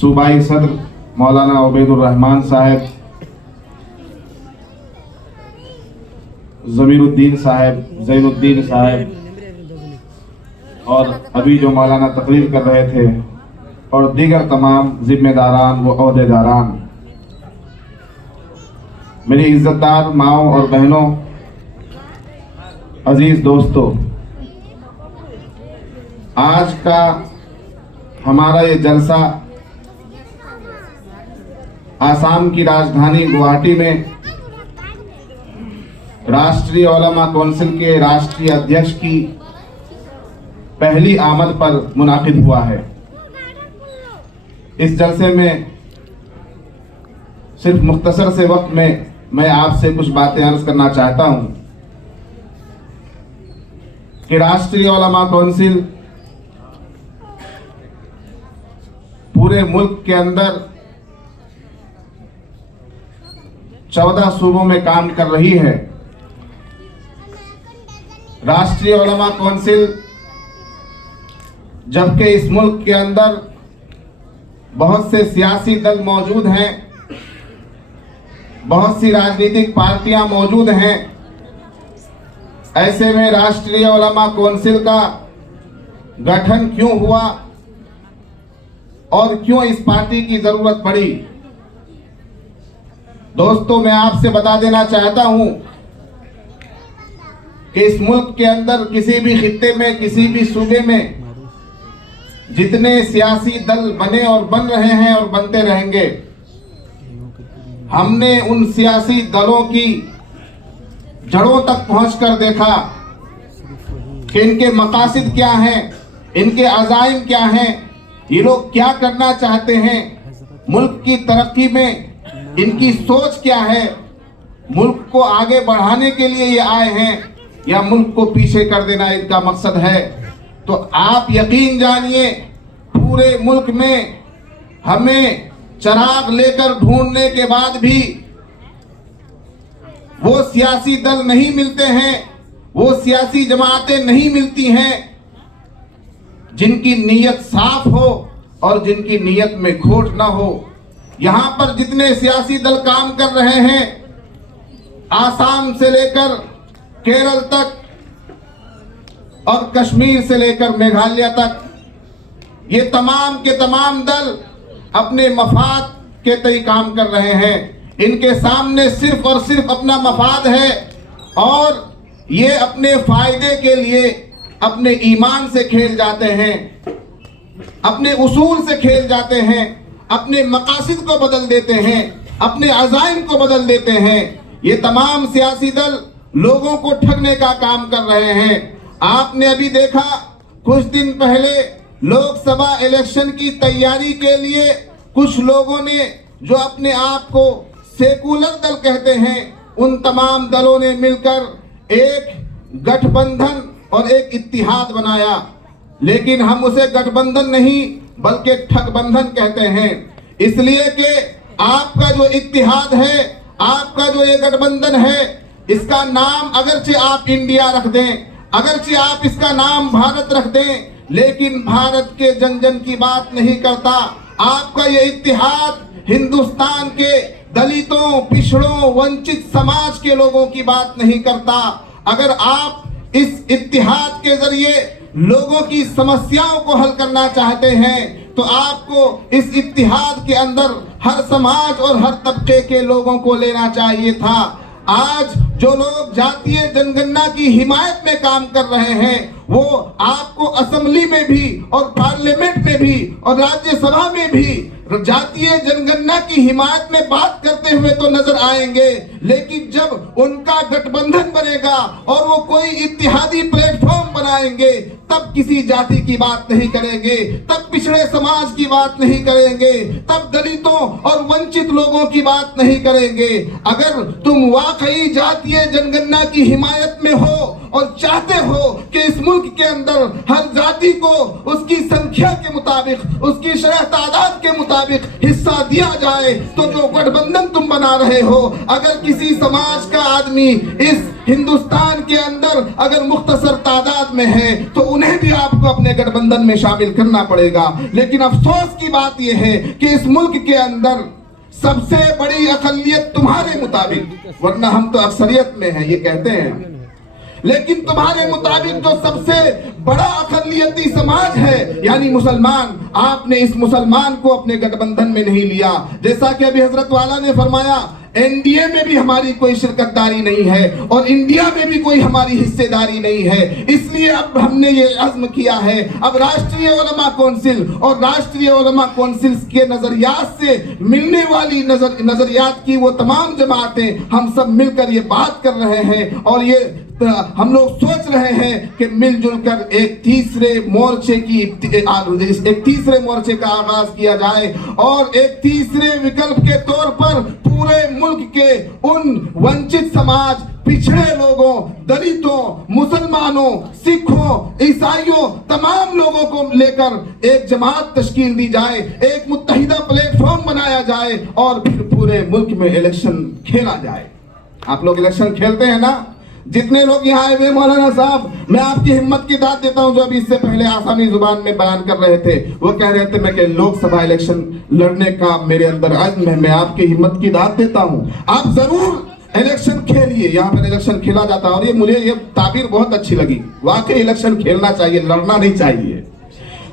सूबाई सदर मौलाना उबैदुर रहमान साहब, ज़मीरुद्दीन साहब, ज़ैनुद्दीन साहब और अभी जो मौलाना तकरीर कर रहे थे और दीगर तमाम जिम्मेदारान व ओहदेदारान, मेरी इज्जतदार माओं और बहनों, अजीज दोस्तों, आज का हमारा ये जलसा आसाम की राजधानी गुवाहाटी में राष्ट्रीय उलमा काउंसिल के राष्ट्रीय अध्यक्ष की पहली आमद पर मुनाकिद हुआ है। इस जलसे में सिर्फ मुख्तसर से वक्त में मैं आपसे कुछ बातें अर्ज करना चाहता हूं कि राष्ट्रीय उलमा काउंसिल पूरे मुल्क के अंदर 14 सूबों में काम कर रही है। राष्ट्रीय उलमा काउंसिल जबकि इस मुल्क के अंदर बहुत से सियासी दल मौजूद हैं, बहुत सी राजनीतिक पार्टियां मौजूद हैं, ऐसे में राष्ट्रीय उलमा काउंसिल का गठन क्यों हुआ और क्यों इस पार्टी की जरूरत पड़ी? दोस्तों, मैं आपसे बता देना चाहता हूं कि इस मुल्क के अंदर किसी भी खित्ते में, किसी भी सूबे में जितने सियासी दल बने और बन रहे हैं और बनते रहेंगे, हमने उन सियासी दलों की जड़ों तक पहुंचकर देखा कि इनके मकासद क्या हैं, इनके अज़ाइम क्या हैं, ये लोग क्या करना चाहते हैं, मुल्क की तरक्की में इनकी सोच क्या है, मुल्क को आगे बढ़ाने के लिए ये आए हैं या मुल्क को पीछे कर देना इनका मकसद है। तो आप यकीन जानिए, पूरे मुल्क में हमें चिराग लेकर ढूंढने के बाद भी वो सियासी दल नहीं मिलते हैं, वो सियासी जमातें नहीं मिलती हैं जिनकी नीयत साफ हो और जिनकी नीयत में खोट ना हो। यहां पर जितने सियासी दल काम कर रहे हैं, आसाम से लेकर केरल तक और कश्मीर से लेकर मेघालय तक, ये तमाम के तमाम दल अपने मफाद के तय काम कर रहे हैं। इनके सामने सिर्फ और सिर्फ अपना मफाद है और ये अपने फायदे के लिए अपने ईमान से खेल जाते हैं, अपने उसूल से खेल जाते हैं, अपने मकासद को बदल देते हैं, अपने अज़ाइम को बदल देते हैं। ये तमाम सियासी दल लोगों को ठगने का काम कर रहे हैं। आपने अभी देखा, कुछ दिन पहले लोकसभा इलेक्शन की तैयारी के लिए कुछ लोगों ने, जो अपने आप को सेकुलर दल कहते हैं, उन तमाम दलों ने मिलकर एक गठबंधन और एक इत्तिहाद बनाया। लेकिन हम उसे गठबंधन नहीं बल्कि ठगबंधन कहते हैं, इसलिए कि आपका जो इत्तिहाद है, आपका जो ये गठबंधन है, इसका नाम अगरचे आप इंडिया रख दें, अगरचे आप इसका नाम भारत रख दें, लेकिन भारत के जन जन की बात नहीं करता। आपका ये इत्तिहाद हिंदुस्तान के दलितों, पिछड़ों, वंचित समाज के लोगों की बात नहीं करता। अगर आप इस इत्तिहाद के जरिए लोगों की समस्याओं को हल करना चाहते हैं तो आपको इस इत्तिहाद के अंदर हर समाज और हर तबके के लोगों को लेना चाहिए था। आज जो लोग जातीय जनगणना की हिमायत में काम कर रहे हैं, वो आपको असेंबली में भी और पार्लियामेंट में भी और राज्यसभा में भी जातीय जनगणना की हिमायत में बात करते हुए तो नजर आएंगे, लेकिन जब उनका गठबंधन बनेगा और वो कोई इत्तिहादी प्लेटफॉर्म बनाएंगे, तब किसी जाति की बात नहीं करेंगे, तब पिछड़े समाज की बात नहीं करेंगे, तब दलितों और वंचित लोगों की बात नहीं करेंगे। अगर तुम वाकई जातीय जनगणना की हिमायत में हो और चाहते हो कि इस मुल्क के अंदर हर जाति को उसकी संख्या के मुताबिक, उसकी शरह तादाद के मुताबिक हिस्सा दिया जाए, तो जो गठबंधन तुम बना रहे हो, अगर किसी समाज का आदमी इस हिंदुस्तान के अंदर अगर मुख्तसर तादाद में है तो उन्हें भी आपको अपने गठबंधन में शामिल करना पड़ेगा। लेकिन अफसोस की बात यह है कि इस मुल्क के अंदर सबसे बड़ी अकलियत तुम्हारे मुताबिक, वरना हम तो अक्सरियत में हैं ये कहते हैं, लेकिन तुम्हारे मुताबिक जो सबसे बड़ा अकलियती समाज है यानी मुसलमान, आपने इस मुसलमान को अपने गठबंधन में नहीं लिया। जैसा कि अभी हजरत वाला ने फरमाया, एनडीए में भी हमारी कोई शिरकतदारी नहीं है और इंडिया में भी कोई हमारी हिस्सेदारी नहीं है। इसलिए अब हमने ये अज़्म किया है, अब राष्ट्रीय उलमा कौंसिल और राष्ट्रीय उलमा कौंसिल के नजरियात से मिलने वाली नजरियात की वो तमाम जमातें हम सब मिलकर ये बात कर रहे हैं और ये हम लोग सोच रहे हैं कि मिलजुल कर एक तीसरे मोर्चे का आगाज किया जाए और एक तीसरे विकल्प के तौर पर पूरे मुल्क के उन वंचित समाज, पिछड़े लोगों, दलितों, मुसलमानों, सिखों, ईसाइयों, तमाम लोगों को लेकर एक जमात तश्कील दी जाए, एक मुत्तहिदा प्लेटफॉर्म बनाया जाए और फिर पूरे मुल्क में इलेक्शन खेला जाए। आप लोग इलेक्शन खेलते हैं ना? जितने लोग यहाँ आए हुए मौलाना साहब, मैं आपकी हिम्मत की दाद देता हूँ। जो अभी इससे पहले आसामी जुबान में बयान कर रहे थे, वो कह रहे थे मैं कि लोकसभा इलेक्शन लड़ने का मेरे अंदर अज़्म है, मैं आपकी हिम्मत की दाद देता हूँ। आप जरूर इलेक्शन खेलिए, यहाँ पर इलेक्शन खेला जाता है और ये मुझे ये ताबीर बहुत अच्छी लगी। वाकई इलेक्शन खेलना चाहिए, लड़ना नहीं चाहिए।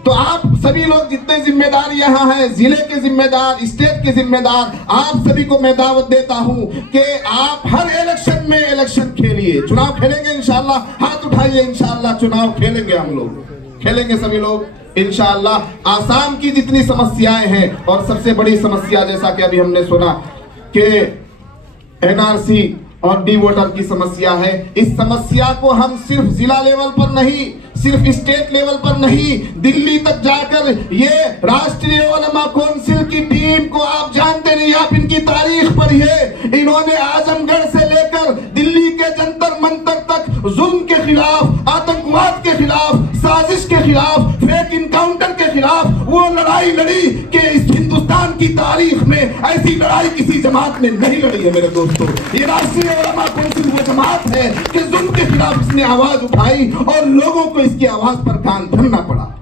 तो आप सभी लोग जितने जिम्मेदार यहाँ हैं, जिले के जिम्मेदार, स्टेट के जिम्मेदार, आप सभी को मैं दावत देता हूँ कि आप हर इलेक्शन में इलेक्शन खेलिए। चुनाव खेलेंगे इंशाअल्लाह, हाथ उठाइए, इंशाअल्लाह चुनाव खेलेंगे, हम लोग खेलेंगे सभी लोग इंशाअल्लाह। आसाम की जितनी समस्याएं हैं और सबसे बड़ी समस्या जैसा कि अभी हमने सुना कि एनआरसी और डी वोटर की समस्या है, इस समस्या को हम सिर्फ जिला लेवल पर नहीं, सिर्फ स्टेट लेवल पर नहीं, दिल्ली तक जाकर ये राष्ट्रीय उलमा कौंसिल की टीम को आप जानते नहीं, आप इनकी तारीख पढ़िए। इन्होंने आजमगढ़ से लेकर दिल्ली के जंतर मंतर तक जुल्म के खिलाफ, आतंकवाद के खिलाफ, साजिश के खिलाफ, फेक इनकाउंटर के खिलाफ वो लड़ाई लड़ी कि इस हिंदुस्तान की तारीख में ऐसी लड़ाई किसी जमात ने नहीं लड़ी है मेरे दोस्तों। ये राष्ट्रीय उलमा कौंसिल वो जमात है कि जुल्म के खिलाफ इसने आवाज उठाई और लोगों को इसकी आवाज पर कान धरना पड़ा।